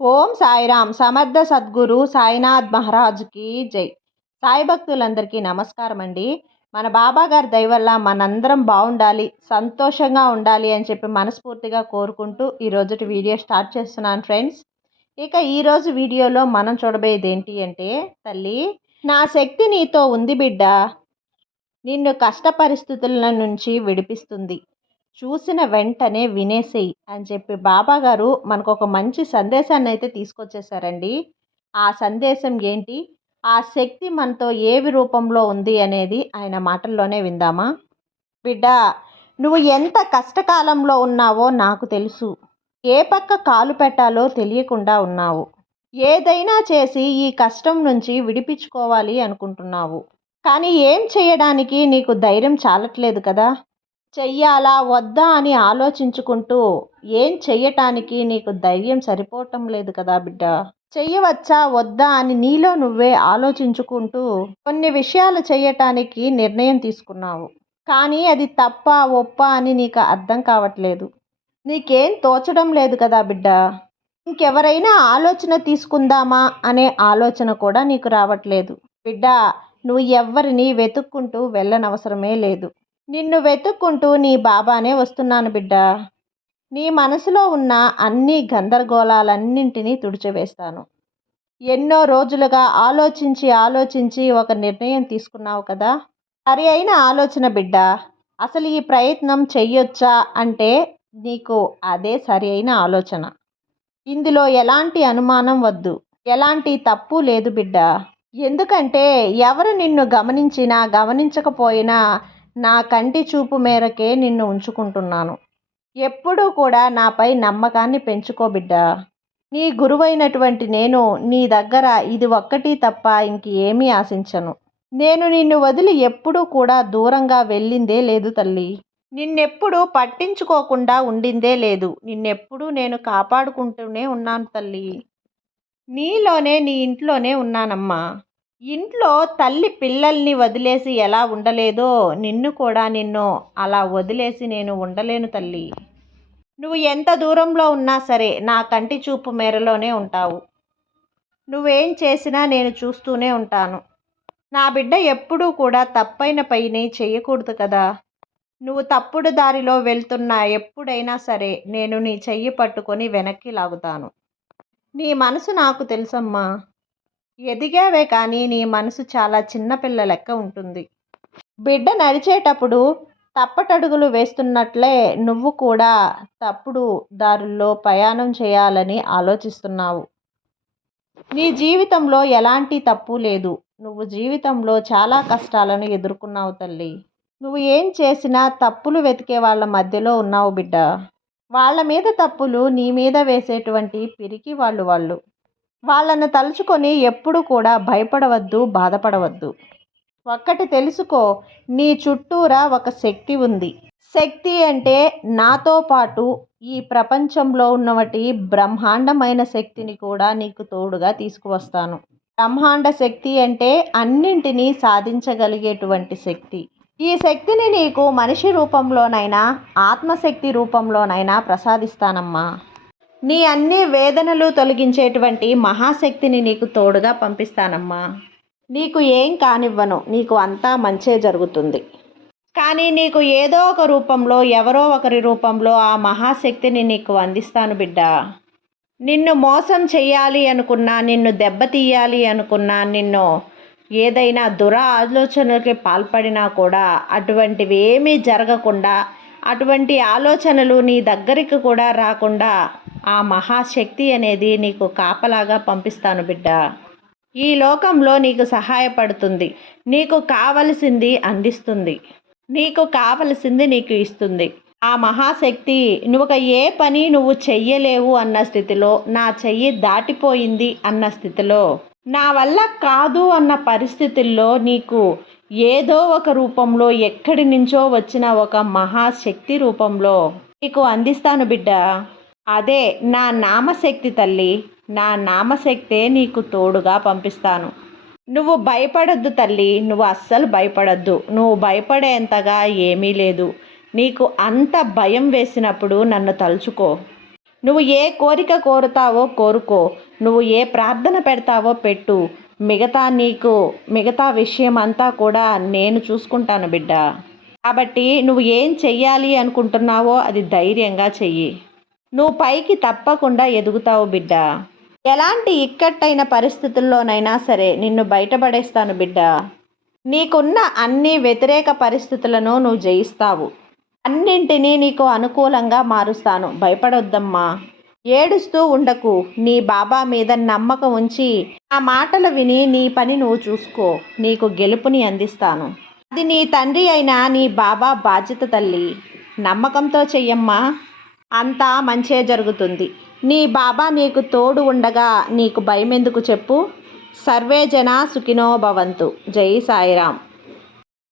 ఓం సాయిరామ్. సమర్థ సద్గురు సాయినాథ్ మహారాజ్కి జై. సాయి భక్తులందరికీ నమస్కారం అండి మన బాబా గారి దయ మనందరం బాగుండాలి సంతోషంగా ఉండాలి అని చెప్పి మనస్ఫూర్తిగా కోరుకుంటూ ఈరోజుటి వీడియో స్టార్ట్ చేస్తున్నాను ఫ్రెండ్స్. ఇక ఈరోజు వీడియోలో మనం చూడబోయేది ఏంటి అంటే తల్లి నా శక్తి నీతో ఉంది బిడ్డ. నిన్ను కష్ట పరిస్థితుల నుంచి విడిపిస్తుంది. చూసిన వెంటనే వినేసేయి అని చెప్పి బాబాగారు మనకు ఒక మంచి సందేశాన్ని అయితే తీసుకొచ్చేసారండి. ఆ సందేశం ఏంటి? ఆ శక్తి మనతో ఏవి రూపంలో ఉంది అనేది ఆయన మాటల్లోనే విందామా? బిడ్డ నువ్వు ఎంత కష్టకాలంలో ఉన్నావో నాకు తెలుసు. ఏ పక్క కాలు పెట్టాలో తెలియకుండా ఉన్నావు. ఏదైనా చేసి ఈ కష్టం నుంచి విడిపించుకోవాలి అనుకుంటున్నావు. కానీ ఏం చేయడానికి నీకు ధైర్యం చాలట్లేదు కదా? చెయ్యాలా? వద్దా? అని ఆలోచించుకుంటూ ఏం చెయ్యటానికి నీకు ధైర్యం సరిపోవటం లేదు కదా బిడ్డ? చెయ్యవచ్చా? వద్దా? అని నీలో నువ్వే ఆలోచించుకుంటూ కొన్ని విషయాలు చేయటానికి నిర్ణయం తీసుకున్నావు. కానీ అది తప్ప ఒప్ప అని నీకు అర్థం కావట్లేదు. నీకేం తోచడం లేదు కదా బిడ్డ? ఇంకెవరైనా ఆలోచన తీసుకుందామా? అనే ఆలోచన కూడా నీకు రావట్లేదు. బిడ్డ నువ్వు ఎవరిని వెతుక్కుంటూ వెళ్ళనవసరమే లేదు. నిన్ను వెతుక్కుంటూ నీ బాబానే వస్తున్నాను బిడ్డ. నీ మనసులో ఉన్న అన్ని గందరగోళాలన్నింటినీ తుడిచివేస్తాను. ఎన్నో రోజులుగా ఆలోచించి ఆలోచించి ఒక నిర్ణయం తీసుకున్నావు కదా. సరి అయిన ఆలోచన బిడ్డ అసలు ఈ ప్రయత్నం చెయ్యొచ్చా అంటే నీకు అదే సరి అయిన ఆలోచన. ఇందులో ఎలాంటి అనుమానం వద్దు ఎలాంటి తప్పు లేదు బిడ్డ. ఎందుకంటే ఎవరు నిన్ను గమనించినా గమనించకపోయినా నా కంటి చూపు మేరకే నిన్ను ఉంచుకుంటున్నాను. ఎప్పుడూ కూడా నాపై నమ్మకాన్ని పెంచుకోబిడ్డ నీ గురువైనటువంటి నేను నీ దగ్గర ఇది ఒక్కటి తప్ప ఇంక ఏమీ ఆశించను. నేను నిన్ను వదిలి ఎప్పుడూ కూడా దూరంగా వెళ్ళిందే లేదు తల్లి. నిన్నెప్పుడు పట్టించుకోకుండా ఉండిందే లేదు. నిన్నెప్పుడు నేను కాపాడుకుంటూనే ఉన్నాను తల్లి. నీలోనే నీ ఇంట్లోనే ఉన్నానమ్మా. ఇంట్లో తల్లి పిల్లల్ని వదిలేసి ఎలా ఉండలేదో నిన్ను కూడా నిన్ను అలా వదిలేసి నేను ఉండలేను తల్లి. నువ్వు ఎంత దూరంలో ఉన్నా సరే నా కంటి చూపు మేరలోనే ఉంటావు. నువ్వేం చేసినా నేను చూస్తూనే ఉంటాను. నా బిడ్డ ఎప్పుడూ కూడా తప్పైన పైనే చెయ్యకూడదు కదా. నువ్వు తప్పుడు దారిలో వెళ్తున్నా ఎప్పుడైనా సరే నేను నీ చెయ్యి పట్టుకొని వెనక్కి లాగుతాను. నీ మనసు నాకు తెలుసమ్మా. ఎదిగావే కానీ నీ మనసు చాలా చిన్నపిల్ల లెక్క ఉంటుంది. బిడ్డ నడిచేటప్పుడు తప్పటడుగులు వేస్తున్నట్లే నువ్వు కూడా తప్పుడు దారుల్లో ప్రయాణం చేయాలని ఆలోచిస్తున్నావు. నీ జీవితంలో ఎలాంటి తప్పు లేదు. నువ్వు జీవితంలో చాలా కష్టాలను ఎదుర్కొన్నావు తల్లి. నువ్వు ఏం చేసినా తప్పులు వెతికే వాళ్ళ మధ్యలో ఉన్నావు బిడ్డ. వాళ్ళ మీద తప్పులు నీ మీద వేసేటువంటి పిరికి వాళ్ళు వాళ్ళు. వాళ్ళను తలుచుకొని ఎప్పుడు కూడా భయపడవద్దు బాధపడవద్దు. ఒక్కటి తెలుసుకో నీ చుట్టూరా ఒక శక్తి ఉంది. శక్తి అంటే నాతో పాటు ఈ ప్రపంచంలో ఉన్నవటి బ్రహ్మాండమైన శక్తిని కూడా నీకు తోడుగా తీసుకువస్తాను. బ్రహ్మాండ శక్తి అంటే అన్నింటినీ సాధించగలిగేటువంటి శక్తి. ఈ శక్తిని నీకు మనిషి రూపంలోనైనా ఆత్మశక్తి రూపంలోనైనా ప్రసాదిస్తానమ్మా. నీ అన్ని వేదనలు తొలగించేటువంటి మహాశక్తిని నీకు తోడుగా పంపిస్తానమ్మా. నీకు ఏం కానివ్వను నీకు అంతా మంచే జరుగుతుంది. కానీ నీకు ఏదో ఒక రూపంలో ఎవరో ఒకరి రూపంలో ఆ మహాశక్తిని నీకు అందిస్తాను బిడ్డ. నిన్ను మోసం చెయ్యాలి అనుకున్నా నిన్ను దెబ్బతీయాలి అనుకున్నా నిన్ను ఏదైనా దుర ఆలోచనలకి పాల్పడినా కూడా అటువంటివి ఏమీ జరగకుండా అటువంటి ఆలోచనలు నీ దగ్గరికి కూడా రాకుండా ఆ మహాశక్తి అనేది నీకు కాపలాగా పంపిస్తాను బిడ్డ. ఈ లోకంలో నీకు సహాయపడుతుంది. నీకు కావలసింది అందిస్తుంది. నీకు కావలసింది నీకు ఇస్తుంది. ఆ మహాశక్తి నువ్వు ఏ పని నువ్వు చెయ్యలేవు అన్న స్థితిలో నా చెయ్యి దాటిపోయింది అన్న స్థితిలో నా వల్ల కాదు అన్న పరిస్థితుల్లో నీకు ఏదో ఒక రూపంలో ఎక్కడి నుంచో వచ్చిన ఒక మహాశక్తి రూపంలో నీకు అందిస్తాను బిడ్డ. అదే నా నామశక్తి తల్లి నా నామశక్తే నీకు తోడుగా పంపిస్తాను. నువ్వు భయపడద్దు తల్లి నువ్వు అస్సలు భయపడద్దు. నువ్వు భయపడేంతగా ఏమీ లేదు. నీకు అంత భయం వేసినప్పుడు నన్ను తలుచుకో. నువ్వు ఏ కోరిక కోరుతావో కోరుకో. నువ్వు ఏ ప్రార్థన పెడతావో పెట్టు. మిగతా నీకు మిగతా విషయం అంతా కూడా నేను చూసుకుంటాను బిడ్డ. కాబట్టి నువ్వు ఏం చెయ్యాలి అనుకుంటున్నావో అది ధైర్యంగా చెయ్యి. నువ్వు పైకి తప్పకుండా ఎదుగుతావు బిడ్డ. ఎలాంటి ఇక్కట్టైన పరిస్థితుల్లోనైనా సరే నిన్ను బయటపడేస్తాను బిడ్డ. నీకున్న అన్ని వ్యతిరేక పరిస్థితులను నువ్వు జయిస్తావు. అన్నింటినీ నీకు అనుకూలంగా మారుస్తాను. భయపడొద్దమ్మా. ఏడుస్తూ ఉండకు. నీ బాబా మీద నమ్మకం ఉంచి ఆ మాటలు విని నీ పని నువ్వు చూసుకో. నీకు గెలుపుని అందిస్తాను. అది నీ తండ్రి అయిన నీ బాబా బాధ్యత తల్లి. నమ్మకంతో చెయ్యమ్మా. అంతా మంచే జరుగుతుంది. నీ బాబా నీకు తోడు ఉండగా నీకు భయమెందుకు చెప్పు? సర్వే జన సుఖినో భవంతు. జై సాయిరామ్.